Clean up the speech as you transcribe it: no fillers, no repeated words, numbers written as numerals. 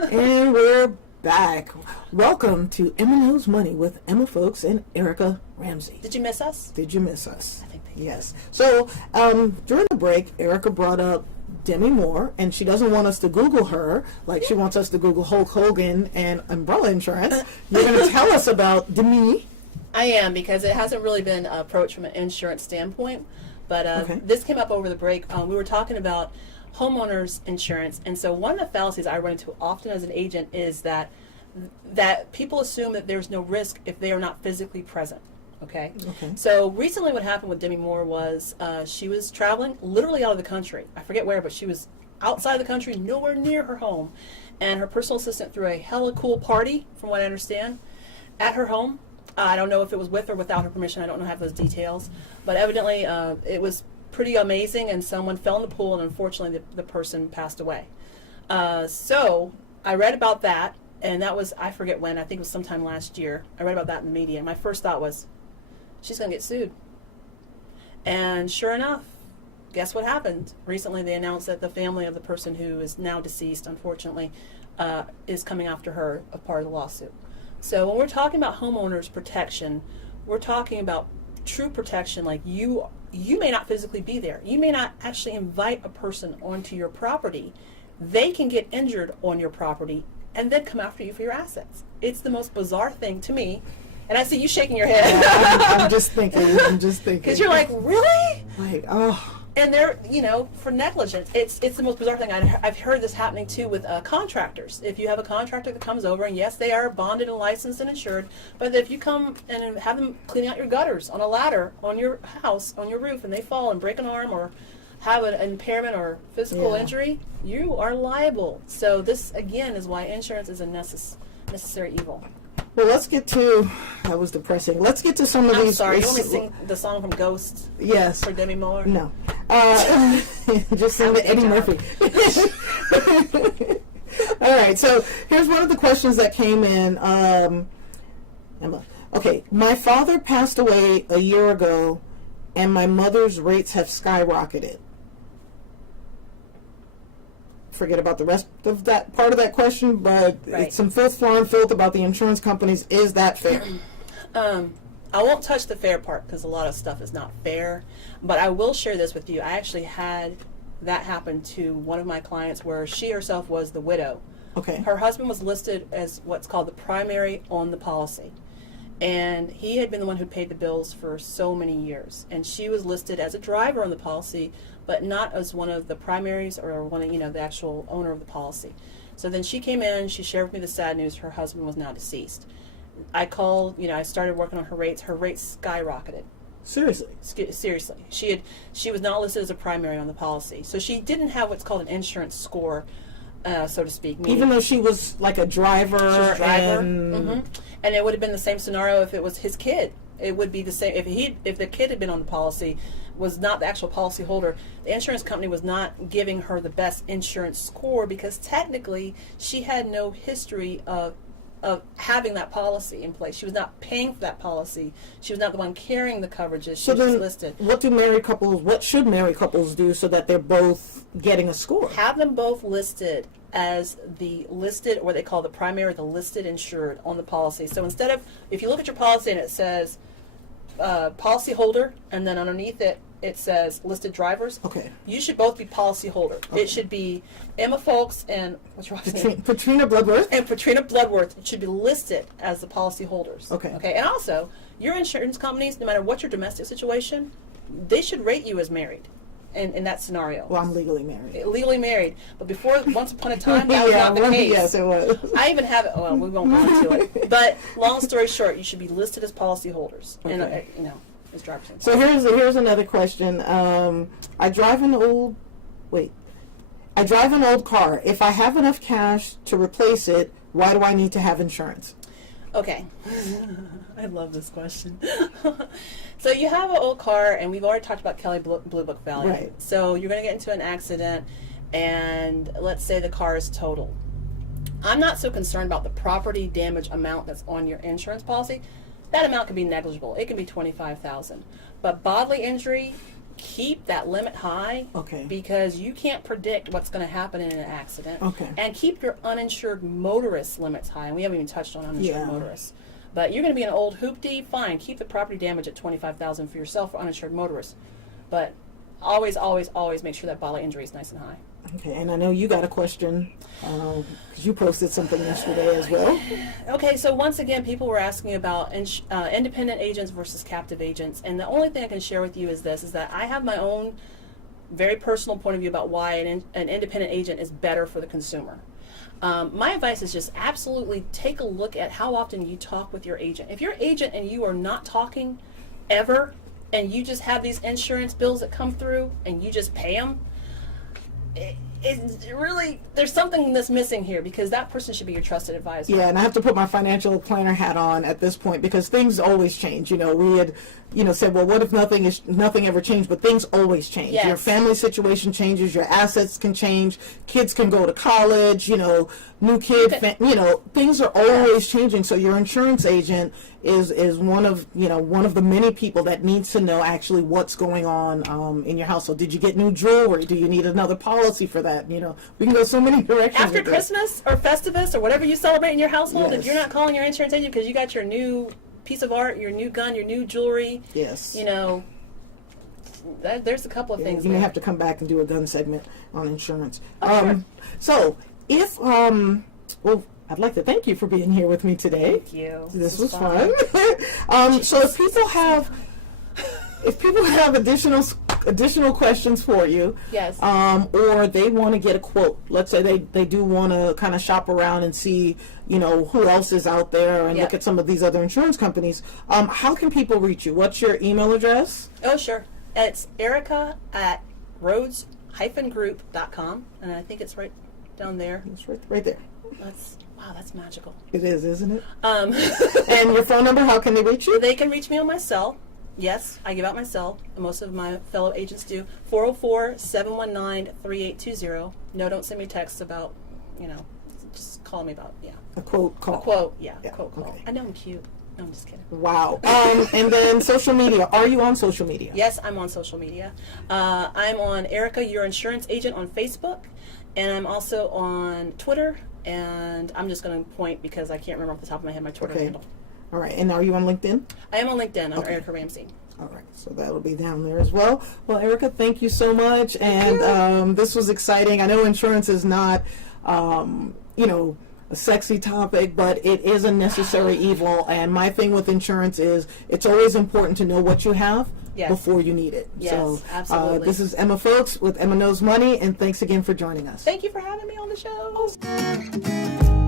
And we're back. Welcome to Emma Knows Money with Emma Foulkes and Erica Ramsey. Did you miss us? Did you miss us? I think they did. Yes. So during the break, Erica brought up Demi Moore, and she doesn't want us to Google her like she wants us to Google Hulk Hogan and umbrella insurance. You're going to tell us about Demi. I am, because it hasn't really been approached from an insurance standpoint. But This came up over the break. We were talking about homeowners insurance, and so one of the fallacies I run into often as an agent is that people assume that there's no risk if they are not physically present. Okay. So recently what happened with Demi Moore was she was traveling literally out of the country. I forget where, but she was outside the country, nowhere near her home. And her personal assistant threw a hella cool party, from what I understand, at her home. I don't know if it was with or without her permission. I don't know have those details. But evidently it was pretty amazing, and someone fell in the pool, and unfortunately the person passed away. So I read about that, and that was, I forget when, I think it was sometime last year. I read about that in the media, and my first thought was, she's going to get sued. And sure enough, guess what happened? Recently they announced that the family of the person who is now deceased, unfortunately, is coming after her as part of the lawsuit. So when we're talking about homeowners protection, we're talking about true protection. Like you may not physically be there. You may not actually invite a person onto your property. They can get injured on your property and then come after you for your assets. It's the most bizarre thing to me. And I see you shaking your head. Yeah, I'm just thinking. Because you're like, really? Like, oh. And they're, for negligence, it's the most bizarre thing. I've heard this happening too with contractors. If you have a contractor that comes over, and yes, they are bonded and licensed and insured, but if you come and have them cleaning out your gutters on a ladder on your house, on your roof, and they fall and break an arm or have an impairment or physical injury, you are liable. So this, again, is why insurance is a necessary evil. Well, let's get to, that was depressing. Let's get to some of these. I'm sorry, you want me to sing the song from Ghost? Yes. For Demi Moore? No. Just sing the Eddie Murphy. All right, so here's one of the questions that came in. Emma. Okay, my father passed away a year ago, and my mother's rates have skyrocketed. Forget about the rest of that part of that question, but it's some filth about the insurance companies. Is that fair? I won't touch the fair part because a lot of stuff is not fair, but I will share this with you. I actually had that happen to one of my clients where she herself was the widow. Okay. Her husband was listed as what's called the primary on the policy, and he had been the one who paid the bills for so many years, and she was listed as a driver on the policy, but not as one of the primaries or one of, the actual owner of the policy. So then she came in, she shared with me the sad news, her husband was now deceased. I called, I started working on her rates skyrocketed. Seriously? Seriously. She was not listed as a primary on the policy. So she didn't have what's called an insurance score, so to speak. Even though she was like a driver. She was a driver. And it would have been the same scenario if it was his kid. It would be the same if the kid had been on the policy, was not the actual policy holder. The insurance company was not giving her the best insurance score because technically she had no history of having that policy in place. She was not paying for that policy. She was not the one carrying the coverages. She was just listed. What should married couples do so that they're both getting a score? Have them both listed as the listed, or they call the primary, the listed insured on the policy. So instead of, if you look at your policy and it says policy holder, and then underneath it says listed drivers. Okay. You should both be policy holder. Okay. It should be Emma Foulkes and what's your wife's name? Patrina Bloodworth. And Patrina Bloodworth. It should be listed as the policy holders. Okay. Okay. And also, your insurance companies, no matter what your domestic situation, they should rate you as married. In that scenario. Well, I'm legally married. Legally married. But before, once upon a time, that was not the case. Yes, it was. I even have it. Well, we won't go into it. But long story short, you should be listed as policy holders. Okay. And, as drivers. So here's another question. I drive an old car. If I have enough cash to replace it, why do I need to have insurance? Okay. I love this question. So you have an old car, and we've already talked about Kelly Blue Book value. Right. So you're going to get into an accident, and let's say the car is totaled. I'm not so concerned about the property damage amount that's on your insurance policy. That amount can be negligible. It can be $25,000. But bodily injury, keep that limit high. Okay. Because you can't predict what's going to happen in an accident. Okay. And keep your uninsured motorist limits high. And we haven't even touched on uninsured motorists. But you're going to be an old hoopty, fine. Keep the property damage at $25,000 for yourself for uninsured motorists. But always, always, always make sure that bodily injury is nice and high. Okay, and I know you got a question because you posted something yesterday as well. Okay, so once again, people were asking about independent agents versus captive agents, and the only thing I can share with you is this, is that I have my own very personal point of view about why an independent agent is better for the consumer. My advice is just absolutely take a look at how often you talk with your agent. If your agent and you are not talking ever, and you just have these insurance bills that come through, and you just pay them, it's really, there's something that's missing here, because that person should be your trusted advisor. Yeah, and I have to put my financial planner hat on at this point because things always change. We had, said, well, what if nothing ever changed? But things always change. Yes. Your family situation changes. Your assets can change. Kids can go to college. New kid. Things are always changing. So your insurance agent is one of the many people that needs to know actually what's going on in your household. Did you get new jewelry? Do you need another policy for that? We can go so many directions. After Christmas or Festivus or whatever you celebrate in your household, Yes. if you're not calling your insurance agent because you got your new piece of art, your new gun, your new jewelry, Yes. There's a couple of things. You may there. have to come back and do a gun segment on insurance. Sure. So if I'd like to thank you for being here with me today. Thank you. This was fun. So if people have additional questions for you, Yes. or they want to get a quote, let's say they do want to kind of shop around and see, who else is out there and look at some of these other insurance companies, how can people reach you? What's your email address? Oh, sure. It's Erica at Rhodes-Group.com, and I think it's right down there. It's right there. That's magical. It is, isn't it? And your phone number, how can they reach you? They can reach me on my cell. Yes, I give out my cell. Most of my fellow agents do. 404-719-3820. No, don't send me texts about, just call me about, A quote call. A quote, a quote call. Okay. I know I'm cute. No, I'm just kidding. Wow. And then social media. Are you on social media? Yes, I'm on social media. I'm on Erica, Your Insurance Agent on Facebook, and I'm also on Twitter, and I'm just going to point because I can't remember off the top of my head my Twitter handle. All right. And are you on LinkedIn? I am on LinkedIn. I'm Erica Ramsey. All right. So that'll be down there as well. Well, Erica, thank you so much. And this was exciting. I know insurance is not, a sexy topic, but it is a necessary evil. And my thing with insurance is it's always important to know what you have before you need it. Yes, so, absolutely. This is Emma Foulkes with Emma Knows Money, and thanks again for joining us. Thank you for having me on the show.